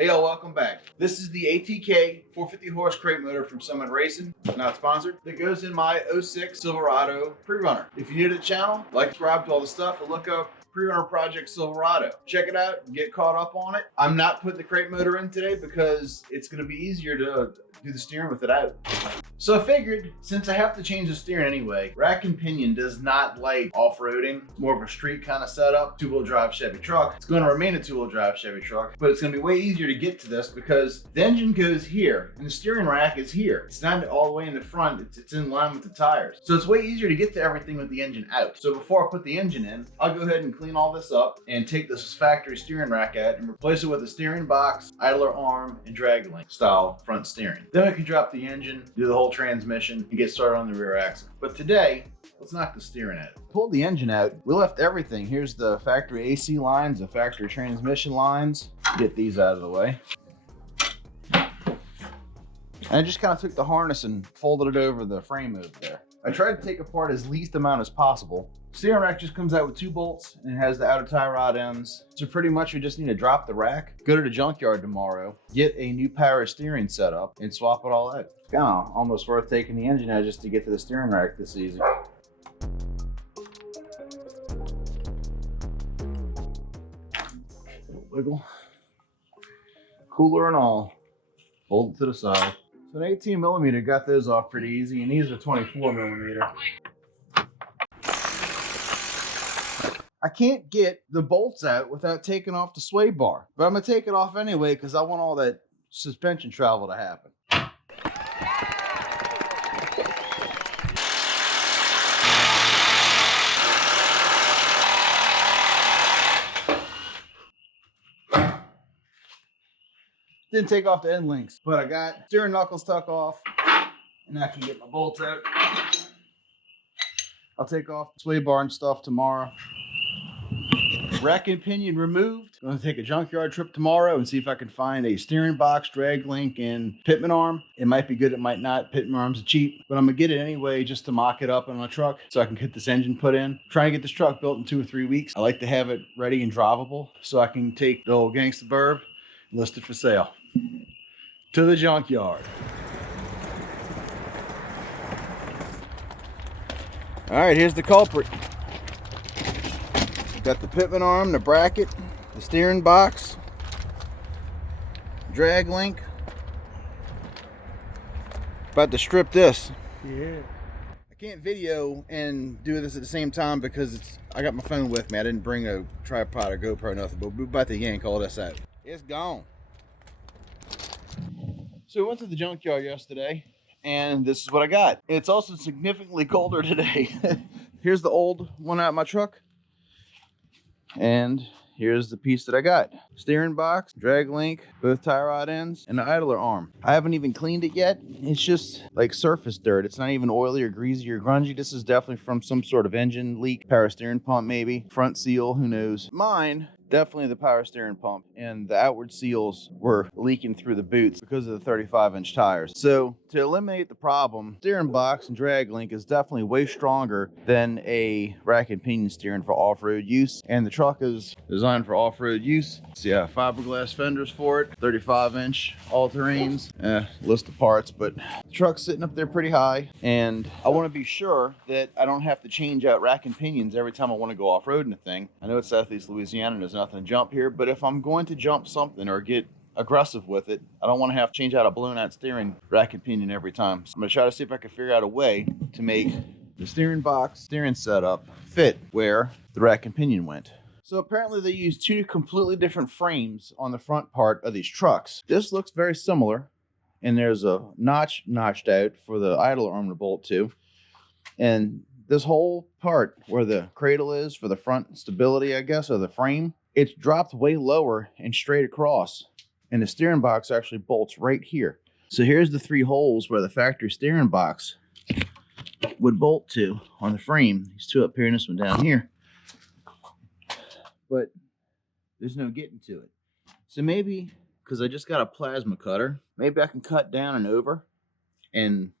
Hey y'all, welcome back. This is the ATK 450 horse crate motor from Summit Racing, not sponsored, that goes in my 06 Silverado pre-runner. If you're new to the channel, like, subscribe to all the stuff, and look up Pre-Runner Project Silverado. Check it out, get caught up on it. I'm not putting the crate motor in today because it's gonna be easier to do the steering with it out. So I figured, since I have to change the steering anyway, rack and pinion does not like off-roading, more of a street kind of setup, two-wheel drive Chevy truck. It's going to remain a two-wheel drive Chevy truck, but it's going to be way easier to get to this because the engine goes here and the steering rack is here. It's not all the way in the front, it's in line with the tires. So it's way easier to get to everything with the engine out. So before I put the engine in, I'll go ahead and clean all this up and take this factory steering rack out and replace it with a steering box, idler arm, and drag link style front steering. Then we can drop the engine, do the whole transmission, and get started on the rear axle. But today, let's knock the steering out. Pulled the engine out. We left everything. Here's the factory AC lines, the factory transmission lines. Get these out of the way. And I just kind of took the harness and folded it over the frame over there. I tried to take apart as least amount as possible. Steering rack just comes out with 2 bolts and it has the outer tie rod ends. So pretty much we just need to drop the rack, go to the junkyard tomorrow, get a new power steering set up, and swap it all out. It's kind of almost worth taking the engine out just to get to the steering rack this easy. Wiggle. Cooler and all. Hold it to the side. So an 18 millimeter got those off pretty easy, and these are 24 millimeter. I can't get the bolts out without taking off the sway bar, but I'm gonna take it off anyway because I want all that suspension travel to happen. Didn't take off the end links, but I got steering knuckles tuck off, and I can get my bolts out. I'll take off the sway bar and stuff tomorrow. Rack and pinion removed. I'm gonna take a junkyard trip tomorrow and see if I can find a steering box, drag link, and pitman arm. It might be good, it might not. Pitman arms are cheap, but I'm gonna get it anyway just to mock it up on my truck so I can get this engine put in. Trying to get this truck built in 2 or 3 weeks. I like to have it ready and drivable so I can take the old gangsta burb and list it for sale. To the junkyard. All right, here's the culprit. Got the pitman arm, the bracket, the steering box, drag link. About to strip this. Yeah. I can't video and do this at the same time because I got my phone with me. I didn't bring a tripod or GoPro or nothing, but we're about to yank all this out. It's gone. So we went to the junkyard yesterday and this is what I got. It's also significantly colder today. Here's the old one out of my truck. And here's the piece that I got. Steering box, drag link, both tie rod ends, and the idler arm. I haven't even cleaned it yet. It's just like surface dirt. It's not even oily or greasy or grungy. This is definitely from some sort of engine leak, power steering pump maybe, front seal, who knows. Mine, definitely the power steering pump, and the outward seals were leaking through the boots because of the 35-inch tires. So to eliminate the problem, steering box and drag link is definitely way stronger than a rack and pinion steering for off-road use, and the truck is designed for off-road use. So yeah, fiberglass fenders for it, 35-inch all-terrains, list of parts, but the truck's sitting up there pretty high, and I want to be sure that I don't have to change out rack and pinions every time I want to go off-roading a thing. I know it's Southeast Louisiana, there's nothing to jump here, but if I'm going to jump something or get aggressive with it, I don't want to have to change out a blown out steering rack and pinion every time. So I'm going to try to see if I can figure out a way to make the steering box, steering setup fit where the rack and pinion went. So apparently they use 2 completely different frames on the front part of these trucks. This looks very similar, and there's a notch notched out for the idler arm to bolt to. And this whole part where the cradle is for the front stability, I guess, of the frame, it's dropped way lower and straight across. And the steering box actually bolts right here. So here's the 3 holes where the factory steering box would bolt to on the frame. These 2 up here and this one down here. But there's no getting to it. So maybe, because I just got a plasma cutter, maybe I can cut down and over and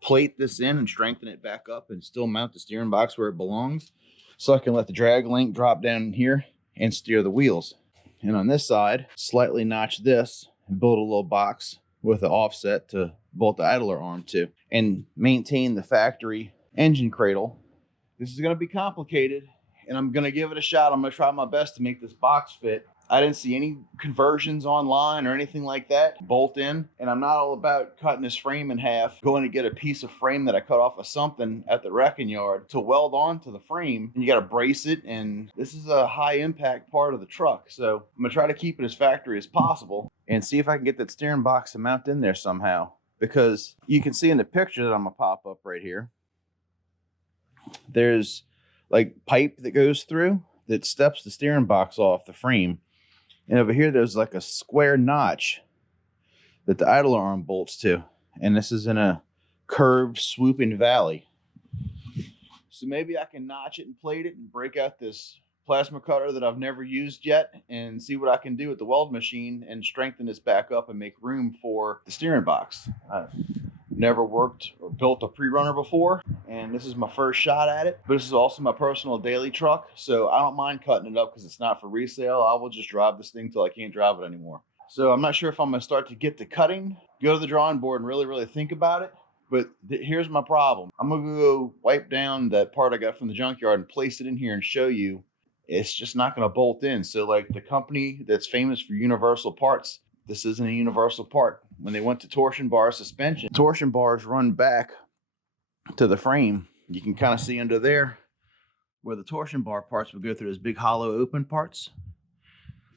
plate this in and strengthen it back up and still mount the steering box where it belongs. So I can let the drag link drop down in here and steer the wheels. And on this side, slightly notch this and build a little box with an offset to bolt the idler arm to and maintain the factory engine cradle. This is going to be complicated, and I'm going to give it a shot. I'm going to try my best to make this box fit. I didn't see any conversions online or anything like that. Bolt in. And I'm not all about cutting this frame in half, going to get a piece of frame that I cut off of something at the wrecking yard to weld onto the frame. And you got to brace it. And this is a high impact part of the truck. So I'm going to try to keep it as factory as possible and see if I can get that steering box to mount in there somehow. Because you can see in the picture that I'm going to pop up right here, there's like pipe that goes through that steps the steering box off the frame. And over here, there's like a square notch that the idler arm bolts to. And this is in a curved, swooping valley. So maybe I can notch it and plate it and break out this plasma cutter that I've never used yet and see what I can do with the weld machine and strengthen this back up and make room for the steering box. I've never worked or built a pre-runner before, and this is my first shot at it. But this is also my personal daily truck, so I don't mind cutting it up because it's not for resale. I will just drive this thing till I can't drive it anymore. So I'm not sure if I'm going to start to get to cutting, go to the drawing board and really think about it. But here's my problem. I'm going to go wipe down that part I got from the junkyard and place it in here and show you. It's just not going to bolt in. So like the company that's famous for universal parts, this isn't a universal part. When they went to torsion bar suspension, torsion bars run back to the frame. You can kind of see under there where the torsion bar parts would go through those big hollow open parts.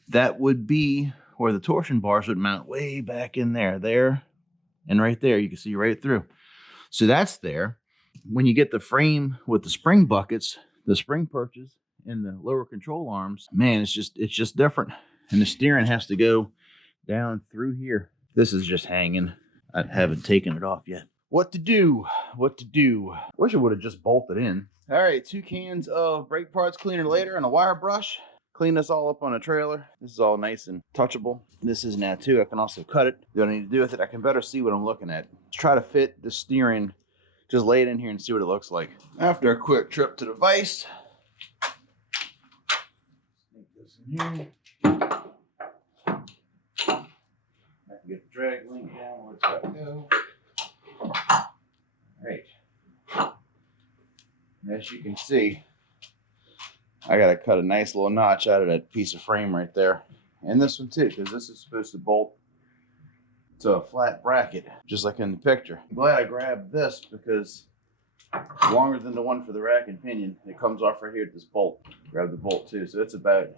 That would be where the torsion bars would mount way back in there, and right there. You can see right through. So that's there. When you get the frame with the spring buckets, the spring perches, and the lower control arms, man, it's just different. And the steering has to go down through here. This is just hanging. I haven't taken it off yet. What to do? Wish I would have just bolted in. All right, 2 cans of brake parts cleaner later and a wire brush. Clean this all up on a trailer. This is all nice and touchable. This is now too. I can also cut it. Do what I need to do with it. I can better see what I'm looking at. Let's try to fit the steering. Just lay it in here and see what it looks like. After a quick trip to the vise, sneak this in here. Get the drag link down where it's got to go. All right. And as you can see, I got to cut a nice little notch out of that piece of frame right there. And this one too, because this is supposed to bolt to a flat bracket, just like in the picture. I'm glad I grabbed this because it's longer than the one for the rack and pinion. It comes off right here at this bolt. Grab the bolt too. So it's about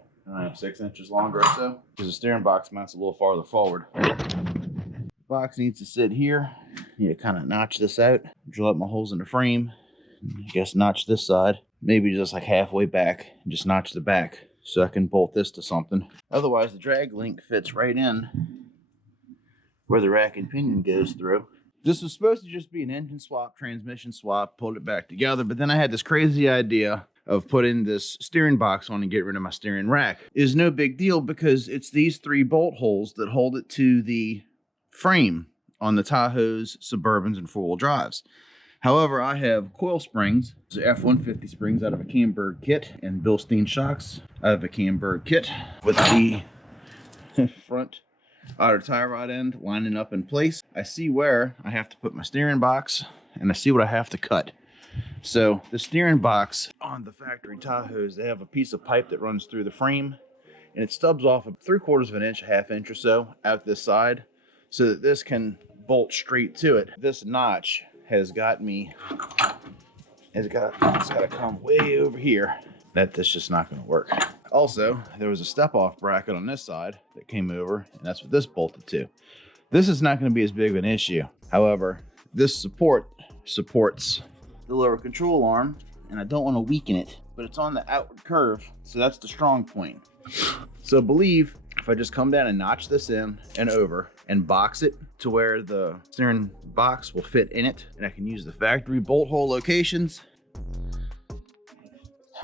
6 inches longer or so, because the steering box mounts a little farther forward. The box needs to sit here. Need to kind of notch this out, drill up my holes in the frame. I guess notch this side, maybe just like halfway back, and just notch the back so I can bolt this to something. Otherwise, the drag link fits right in where the rack and pinion goes through. This was supposed to just be an engine swap, transmission swap, pulled it back together, but then I had this crazy idea of putting this steering box on and get rid of my steering rack. It is no big deal because it's these 3 bolt holes that hold it to the frame on the Tahoes, Suburbans, and 4-wheel drives. However, I have coil springs, so F-150 springs out of a Camberg kit, and Bilstein shocks out of a Camberg kit with the front outer tie rod end lining up in place. I see where I have to put my steering box, and I see what I have to cut. So the steering box on the factory Tahoes, they have a piece of pipe that runs through the frame, and it stubs off 3/4 of an inch, 1/2 inch or so out this side, so that this can bolt straight to it. This notch has got me, it's got to come way over here. That's just not going to work. Also, there was a step-off bracket on this side that came over, and that's what this bolted to. This is not going to be as big of an issue. However, this support supports the lower control arm, and I don't want to weaken it, but it's on the outward curve, so that's the strong point. So I believe if I just come down and notch this in and over and box it to where the steering box will fit in it, and I can use the factory bolt hole locations.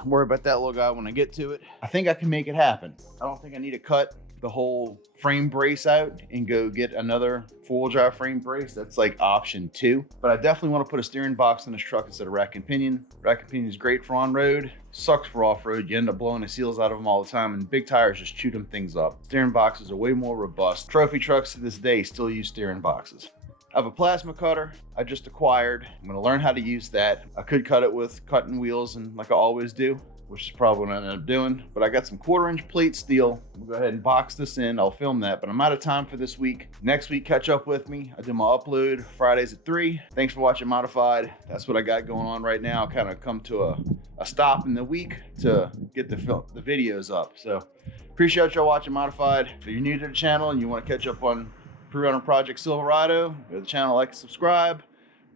Worry about that little guy when I get to it. I think I can make it happen. I don't think I need to cut the whole frame brace out and go get another four-wheel drive frame brace, that's like option 2. But I definitely want to put a steering box in this truck instead of rack and pinion. Rack and pinion is great for on-road, sucks for off-road. You end up blowing the seals out of them all the time, and big tires just chew them things up. Steering boxes are way more robust. Trophy trucks to this day still use steering boxes. I have a plasma cutter I just acquired. I'm gonna learn how to use that. I could cut it with cutting wheels and like I always do, which is probably what I ended up doing. But I got some 1/4-inch plate steel. We'll go ahead and box this in. I'll film that, but I'm out of time for this week. Next week, catch up with me. I do my upload Fridays at 3. Thanks for watching Modified. That's what I got going on right now. Kind of come to a stop in the week to get the videos up. So appreciate y'all watching Modified. If you're new to the channel and you want to catch up on Pre-Runner Project Silverado, go to the channel, like and subscribe.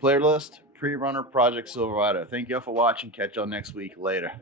Playlist, Pre-Runner Project Silverado. Thank y'all for watching. Catch y'all next week. Later.